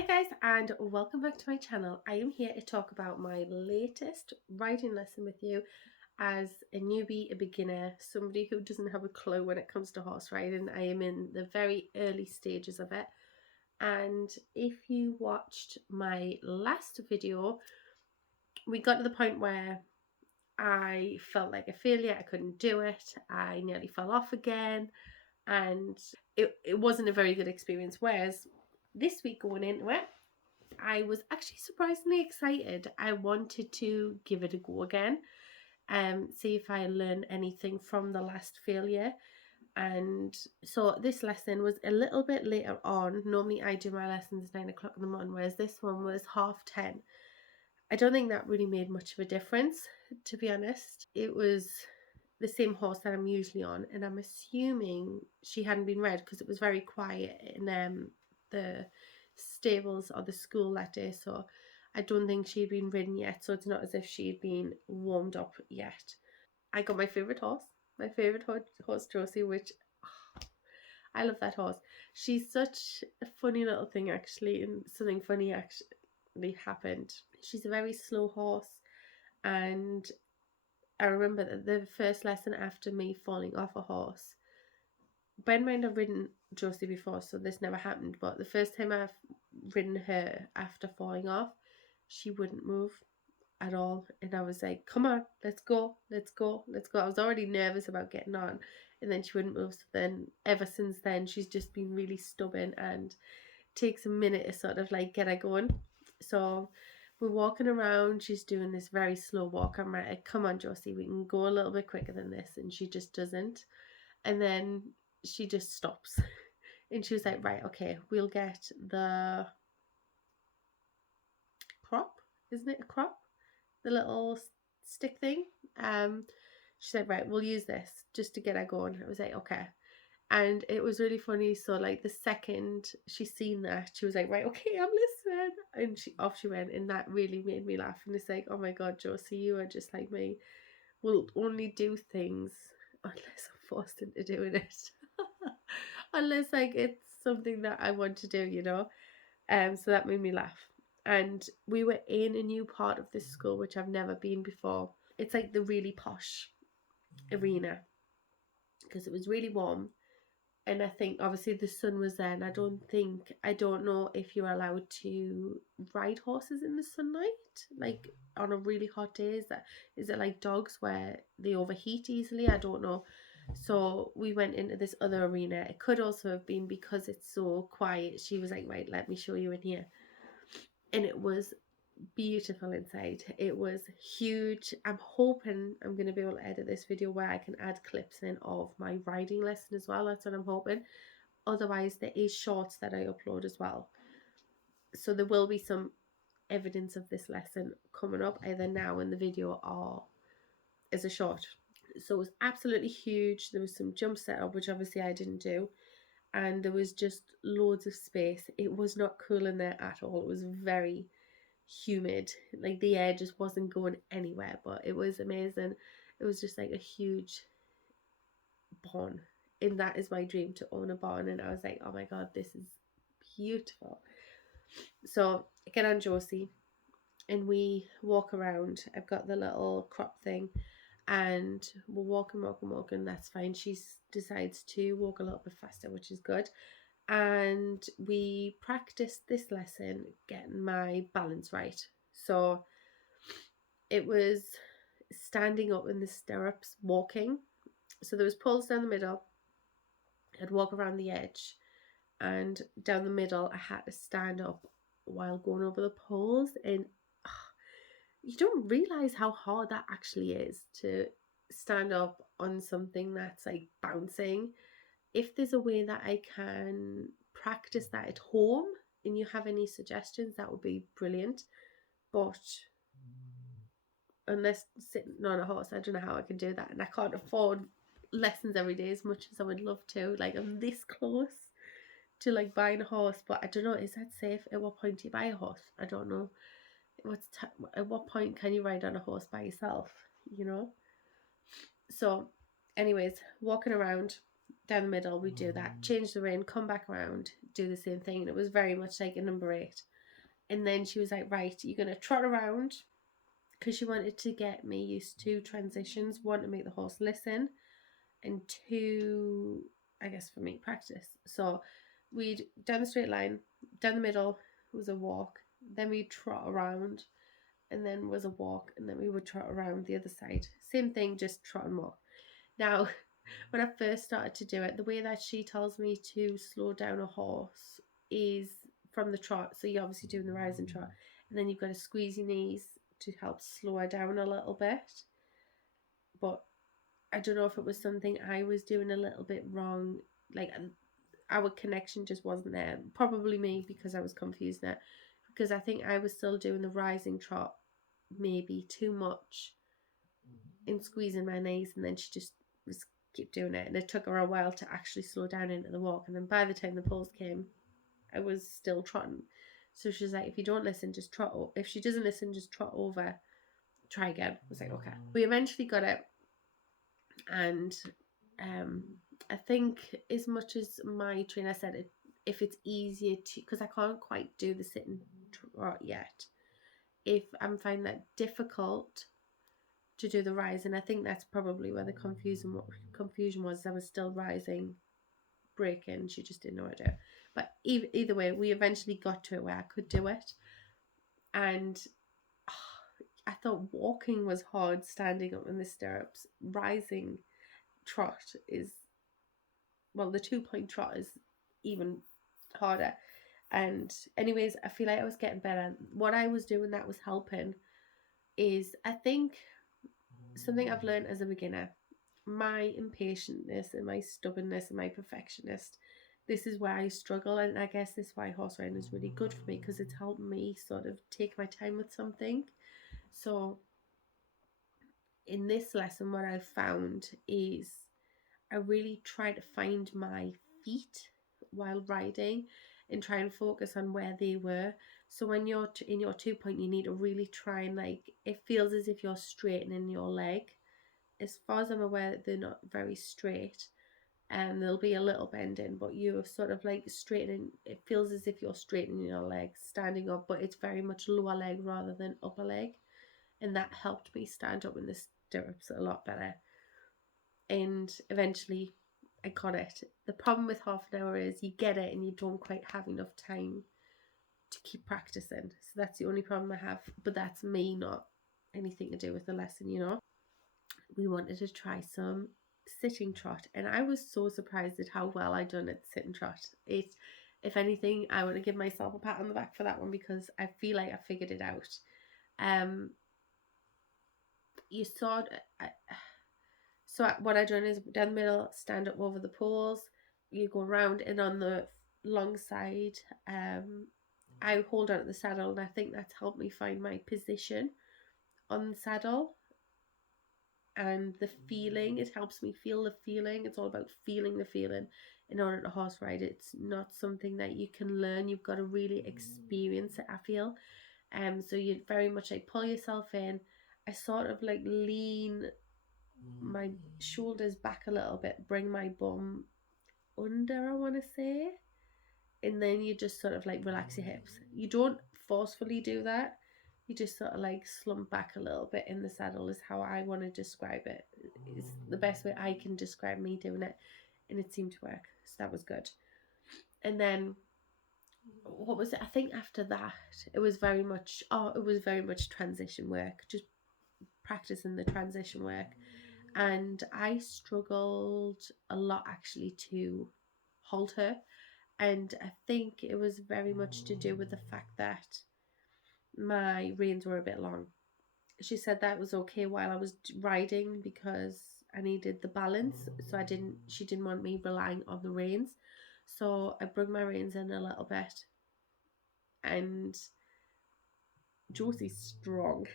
Hi guys, and welcome back to my channel. I am here to talk about my latest riding lesson with you as a newbie, a beginner, somebody who doesn't have a clue when it comes to horse riding. I am in the very early stages of it, and if you watched my last video, we got to the point where I felt like a failure. I couldn't do it. I nearly fell off again, and it wasn't a very good experience. Whereas this week going into it, I was actually surprisingly excited. I wanted to give it a go again, see if I learned anything from the last failure. And so this lesson was a little bit later on. Normally I do my lessons 9 o'clock in the morning, whereas this one was 10:30. I don't think that really made much of a difference, to be honest. It was the same horse that I'm usually on, and I'm assuming she hadn't been read because it was very quiet in the stables or the school that day, so I don't think she'd been ridden yet, so it's not as if she'd been warmed up yet. I got my favourite horse Josie, which I love that horse. She's such a funny little thing actually, and something funny actually happened. She's a very slow horse, and I remember that the first lesson after me falling off a horse, bear in mind I've ridden Josie before, so this never happened, but the first time I've ridden her after falling off, she wouldn't move at all. And I was like, come on, let's go, let's go, let's go. I was already nervous about getting on, and then she wouldn't move. So then ever since then, she's just been really stubborn and takes a minute to sort of like get her going. So we're walking around, she's doing this very slow walk. I'm like, come on, Josie, we can go a little bit quicker than this. And she just doesn't. And then she just stops. And she was like, right, okay, we'll get the crop. Isn't it a crop? The little stick thing. She said, right, we'll use this just to get her going. I was like, okay. And it was really funny. So like the second she seen that, she was like, right, okay, I'm listening. And off she went. And that really made me laugh. And it's like, oh my God, Josie, you are just like me. We'll only do things unless I'm forced into doing it. Unless like it's something that I want to do, you know. So that made me laugh. And we were in a new part of this school which I've never been before. It's like the really posh arena because it was really warm, and I think obviously the sun was there, and I don't know if you're allowed to ride horses in the sunlight, like on a really hot day. Is it like dogs where they overheat easily? I don't know. So we went into this other arena. It could also have been because it's so quiet. She was like, right, let me show you in here. And it was beautiful inside. It was huge. I'm hoping I'm going to be able to edit this video where I can add clips in of my riding lesson as well. That's what I'm hoping. Otherwise, there is shorts that I upload as well. So there will be some evidence of this lesson coming up either now in the video or as a short. So it was absolutely huge. There was some jump set up, which obviously I didn't do. And there was just loads of space. It was not cool in there at all. It was very humid. Like the air just wasn't going anywhere, but it was amazing. It was just like a huge barn. And that is my dream, to own a barn. And I was like, oh my God, this is beautiful. So I get on Josie and we walk around. I've got the little crop thing and we're walking. That's fine. She decides to walk a little bit faster, which is good. And we practiced this lesson getting my balance right. So it was standing up in the stirrups, walking. So there was poles down the middle. I'd walk around the edge, and down the middle I had to stand up while going over the poles. And you don't realize how hard that actually is, to stand up on something that's like bouncing. If there's a way that I can practice that at home and you have any suggestions, that would be brilliant. But unless sitting on a horse, I don't know how I can do that. And I can't afford lessons every day as much as I would love to. Like, I'm this close to like buying a horse, but I don't know, is that safe? At what point do you buy a horse? I don't know. At what point can you ride on a horse by yourself, you know? So anyways, walking around, down the middle, we do that, change the rein, come back around, do the same thing. And it was very much like a number 8. And then she was like, right, you're going to trot around, because she wanted to get me used to transitions. One, to make the horse listen, and two, I guess, for me, practice. So we'd down the straight line, down the middle was a walk, then we'd trot around, and then was a walk, and then we would trot around the other side. Same thing, just trot and walk. Now, when I first started to do it, the way that she tells me to slow down a horse is from the trot. So you're obviously doing the rise and trot, and then you've got to squeeze your knees to help slow her down a little bit. But I don't know if it was something I was doing a little bit wrong. Like, our connection just wasn't there. Probably me, because I was confused now. Because I think I was still doing the rising trot maybe too much in squeezing my knees, and then she just was keep doing it, and it took her a while to actually slow down into the walk. And then by the time the pulse came, I was still trotting. So she's like, if you don't listen, just trot. If she doesn't listen, just trot over, try again. I was like, okay. We eventually got it, and I think, as much as my trainer said, if it's easier to, because I can't quite do the sitting trot yet, if I'm finding that difficult to do the rise, and I think that's probably where the confusion was. I was still rising, breaking, she just didn't know what to do. But either way, we eventually got to it where I could do it. And I thought walking was hard, standing up in the stirrups. Rising trot is, well, the 2-point trot is even harder. And anyways, I feel like I was getting better. What I was doing that was helping is, I think, something I've learned as a beginner, my impatientness and my stubbornness and my perfectionist, this is where I struggle. And I guess this is why horse riding is really good for me, because it's helped me sort of take my time with something. So in this lesson, what I've found is I really try to find my feet while riding and try and focus on where they were. So when you're in your 2-point, you need to really try and, like, it feels as if you're straightening your leg. As far as I'm aware, they're not very straight, and there'll be a little bend in, but you're sort of like straightening. It feels as if you're straightening your leg standing up, but it's very much lower leg rather than upper leg, and that helped me stand up in the stirrups a lot better. And eventually I got it. The problem with half an hour is you get it and you don't quite have enough time to keep practicing. So that's the only problem I have, but that's me, not anything to do with the lesson, you know. We wanted to try some sitting trot, and I was so surprised at how well I done at sitting trot. If anything, I want to give myself a pat on the back for that one, because I feel like I figured it out. You saw so what I done is, down the middle, stand up over the poles, you go around, and on the long side, I hold on to the saddle, and I think that's helped me find my position on the saddle. And the feeling, it helps me feel the feeling. It's all about feeling the feeling in order to horse ride. It's not something that you can learn. You've got to really experience it, I feel. So you very much like pull yourself in. I sort of like lean my shoulders back a little bit, bring my bum under, I want to say, and then you just sort of like relax your hips. You don't forcefully do that. You just sort of like slump back a little bit in the saddle, is how I want to describe it. It's the best way I can describe me doing it, and it seemed to work, so that was good. And then what was it? I think after that, it was very much transition work, just practicing the transition work. And I struggled a lot, actually, to hold her. And I think it was very much to do with the fact that my reins were a bit long. She said that was okay while I was riding, because I needed the balance. So she didn't want me relying on the reins. So I brought my reins in a little bit. And Josie's strong.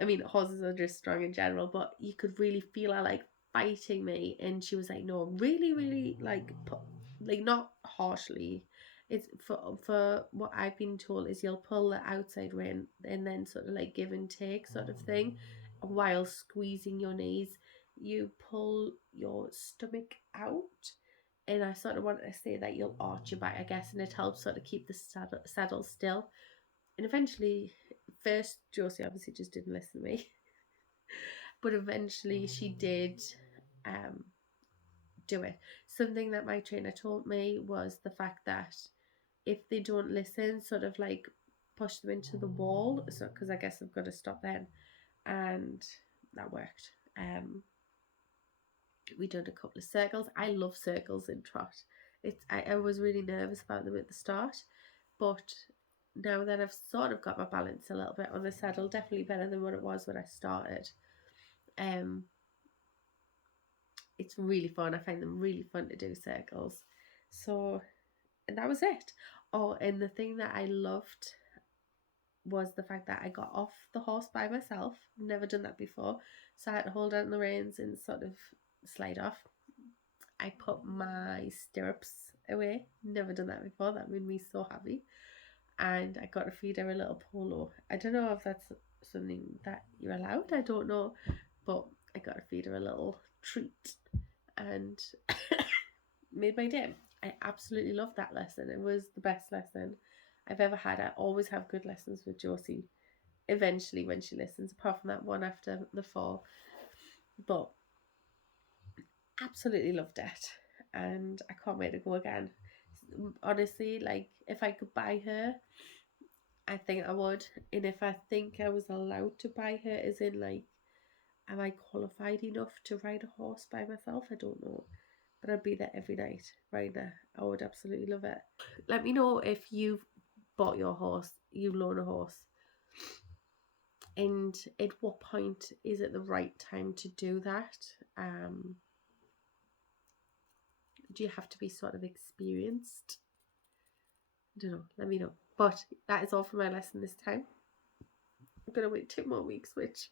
I mean, horses are just strong in general, but you could really feel her like fighting me. And she was like, no, really, really, like not harshly. It's for what I've been told is you'll pull the outside rein and then sort of like give and take sort of thing, while squeezing your knees. you pull your stomach out, and I sort of wanted to say that you'll arch your back, I guess, and it helps sort of keep the saddle still. And eventually, first Josie obviously just didn't listen to me, but eventually she did do it. Something that my trainer told me was the fact that if they don't listen, sort of like push them into the wall. So, because I guess I've got to stop then, and that worked. We done a couple of circles. I love circles in trot. I was really nervous about them at the start, but now that I've sort of got my balance a little bit on the saddle, definitely better than what it was when I started. It's really fun. I find them really fun to do circles. So, and that was it. Oh, and the thing that I loved was the fact that I got off the horse by myself. I've never done that before. So I had to hold on the reins and sort of slide off. I put my stirrups away. Never done that before. That made me so happy. And I got to feed her a little polo. I don't know if that's something that you're allowed. I don't know. But I got to feed her a little treat. And made my day. I absolutely loved that lesson. It was the best lesson I've ever had. I always have good lessons with Josie eventually when she listens, apart from that one after the fall. But absolutely loved it, and I can't wait to go again. Honestly, like, if I could buy her, I think I would. And if I think I was allowed to buy her, as in, like, am I qualified enough to ride a horse by myself? I don't know. But I'd be there every night riding her. I would absolutely love it. Let me know if you've bought your horse, you loan a horse, and at what point is it the right time to do that? Do you have to be sort of experienced? I don't know. Let me know. But that is all for my lesson this time. I'm going to wait 2 more weeks, which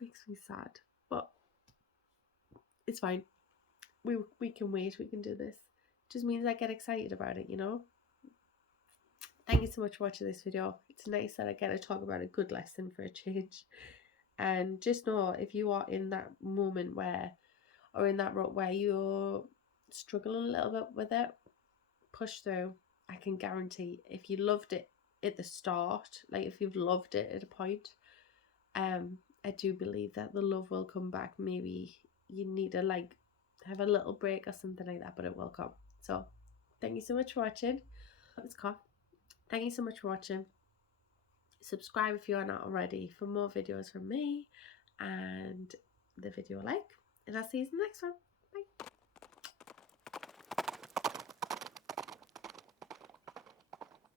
makes me sad. But it's fine. We can wait. We can do this. It just means I get excited about it, you know? Thank you so much for watching this video. It's nice that I get to talk about a good lesson for a change. And just know, if you are in that moment where, or in that rut where you're struggling a little bit with it, push through. I can guarantee if you loved it at the start, like if you've loved it at a point, I do believe that the love will come back. Maybe you need to like have a little break or something like that, but it will come. So thank you so much for watching. Let's cough. Thank you so much for watching. Subscribe if you are not already for more videos from me and the video like, and I'll see you in the next one.